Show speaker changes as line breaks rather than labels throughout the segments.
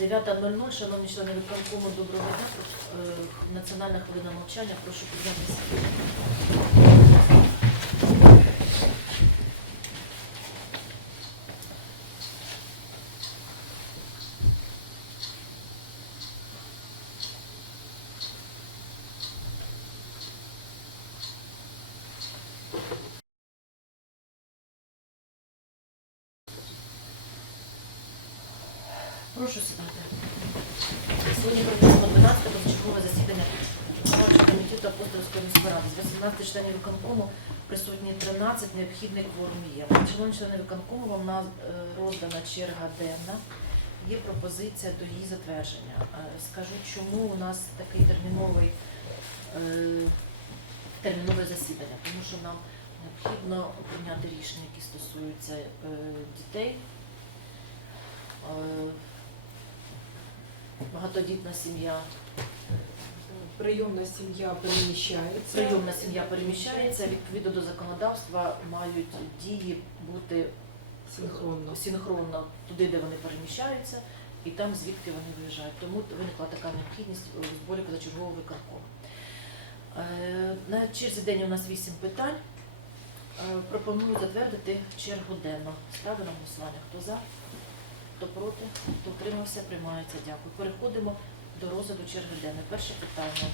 9.00, шановні члени виконкому, доброго дня. Е, Національна хвилина мовчання, прошу піднятися. Прошу сідати. Сьогодні проведемо 12 позачергове засідання виконавчого комітету апостольської міської ради. З 18 членів виконкому присутні 13, необхідний кворум є. Шановні члени виконкому, вам на е, роздана черга денна. Є пропозиція до її затвердження. Е, Скажу, чому у нас такий терміновий, е, термінове засідання, тому що нам необхідно прийняти рішення, які стосуються дітей. Е, Багатодітна сім'я,
Прийомна сім'я переміщається.
прийомна сім'я переміщається, відповідно до законодавства мають дії бути
Синхронно.
синхронно туди, де вони переміщаються, і там, звідки вони виїжджають. Тому виникла така необхідність у зборі позачергового виконкому. Е, На черзі день у нас вісім питань. Е, Пропоную затвердити чергу денну. Ставлю на голосування. Хто за? Хто проти? Хто утримався? Приймається. Дякую. Переходимо до розгляду черги денної. Перше питання.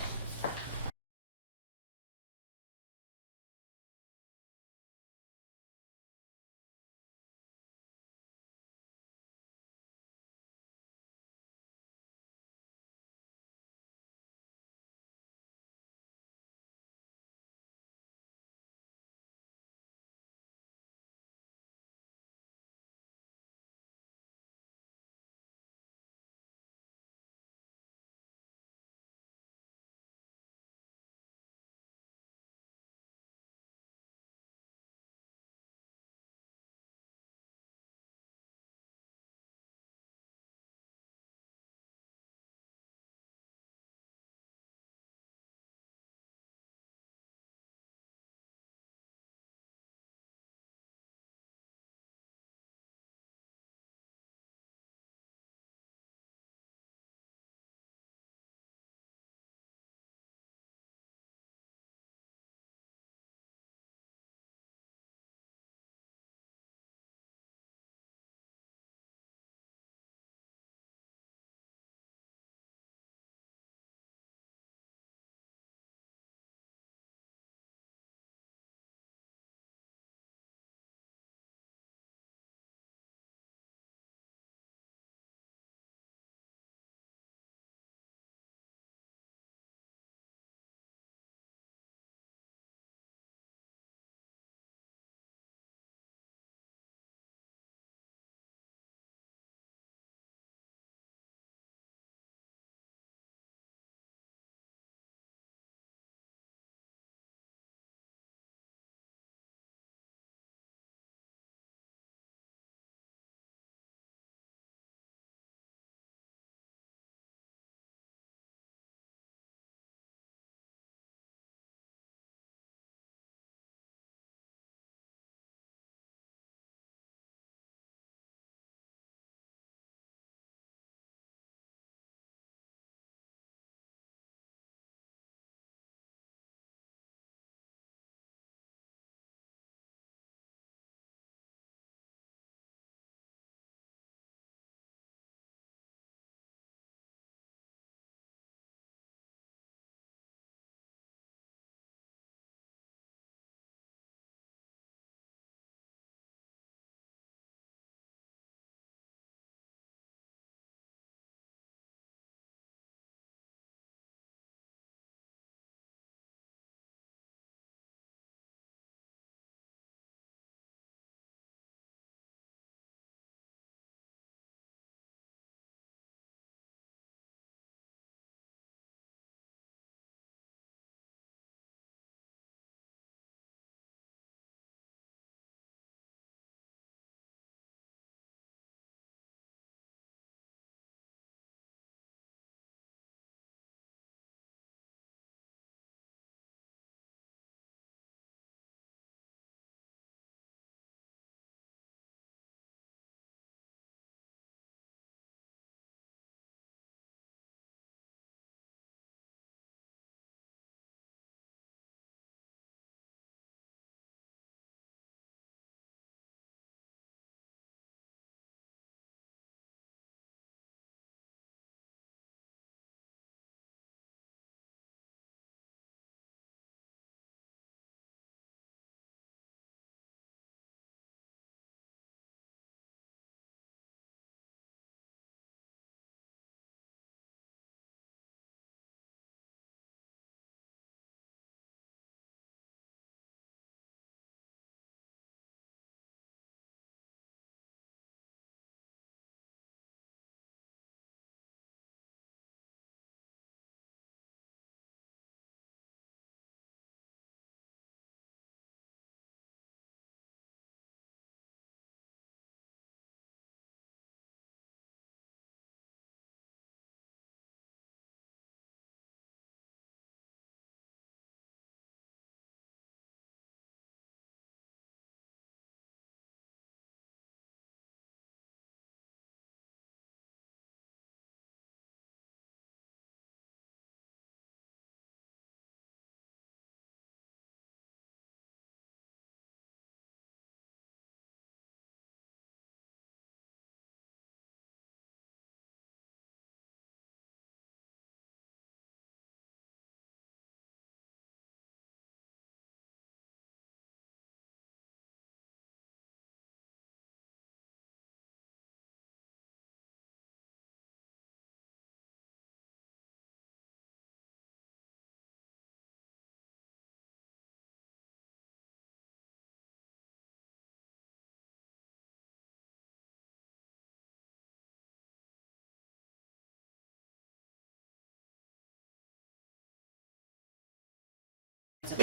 Сім.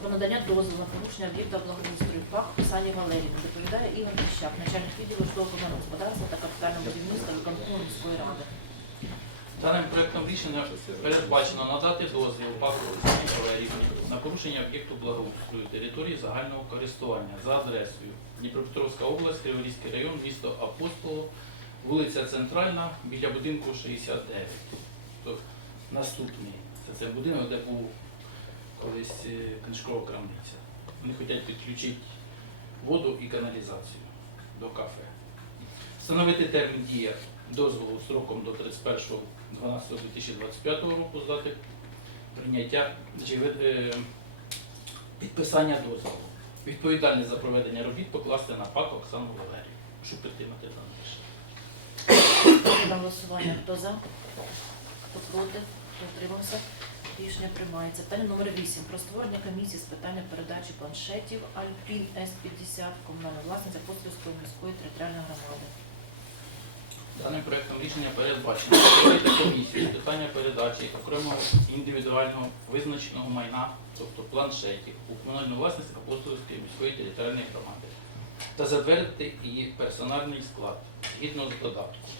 Про надання дозволу на порушення об'єкта благоустрою ПАК Оксані Валерівні. Доповідає Ігор Тищак, начальник відділу житлово-комунального господарства та капітального будівництва виконкому міської ради.
Даним проектом рішення передбачено надати дозвіл ПАКу на порушення об'єкту благоустрою території загального користування за адресою Дніпропетровська область, Криворізький район, місто Апостоло, вулиця Центральна, біля будинку 69. Тобто наступний. Це цей будинок, де був колись е, книжкова крамниця. Вони хочуть підключити воду і каналізацію до кафе. Встановити термін дії дозволу строком до 31.12.2025 року з дати прийняття чи е, підписання дозволу. Відповідальність за проведення робіт покласти на ПАК Оксану Валерію. Прошу підтримати дане рішення.
Голосування. Хто за? Хто проти? Хто утримався? Рішення приймається. Питання номер 8. Про створення комісії з питання передачі планшетів Альпін С-50 комунальної власниці Апостольської міської територіальної громади.
Даним проектом рішення передбачено створити комісію з питання передачі окремого індивідуального визначеного майна, тобто планшетів, у комунальну власність Апостольської міської територіальної громади та затвердити її персональний склад згідно з додатком.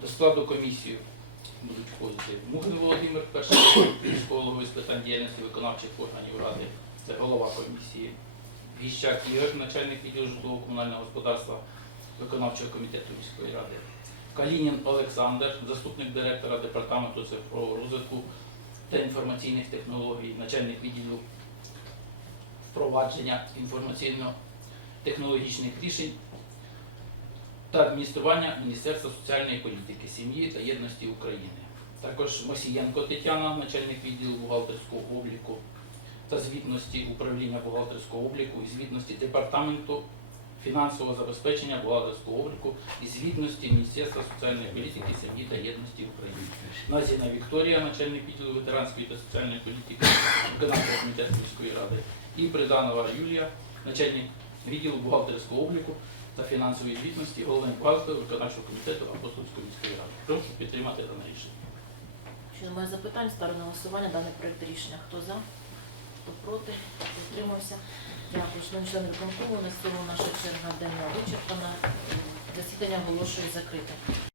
До складу комісії будуть входити Мухин Володимир, перший міського голови з питань діяльності виконавчих органів ради, це голова комісії, Віщак Ігор, начальник відділу житлового комунального господарства виконавчого комітету міської ради. Калінін Олександр, заступник директора департаменту цифрового розвитку та інформаційних технологій, начальник відділу впровадження інформаційно-технологічних рішень та адміністрування Міністерства соціальної політики, сім'ї та єдності України. Також Мосієнко Тетяна, начальник відділу бухгалтерського обліку та звітності управління бухгалтерського обліку і звітності департаменту фінансового забезпечення бухгалтерського обліку і звітності Міністерства соціальної політики, сім'ї та єдності України. Назіна Вікторія, начальник відділу ветеранської та соціальної політики виконавчого комітету міської ради, і Приданова Юлія, начальник відділу бухгалтерського обліку та фінансової звітності, головним бухгалтером виконавчого комітету Апостольської міської ради. Прошу підтримати дане рішення.
Що немає запитань, ставлю на голосування даний проект рішення. Хто за? Хто проти? Хто утримався? Дякую. Член члени виконкому. На цьому наша черга денна вичерпана. Засідання оголошую закритим.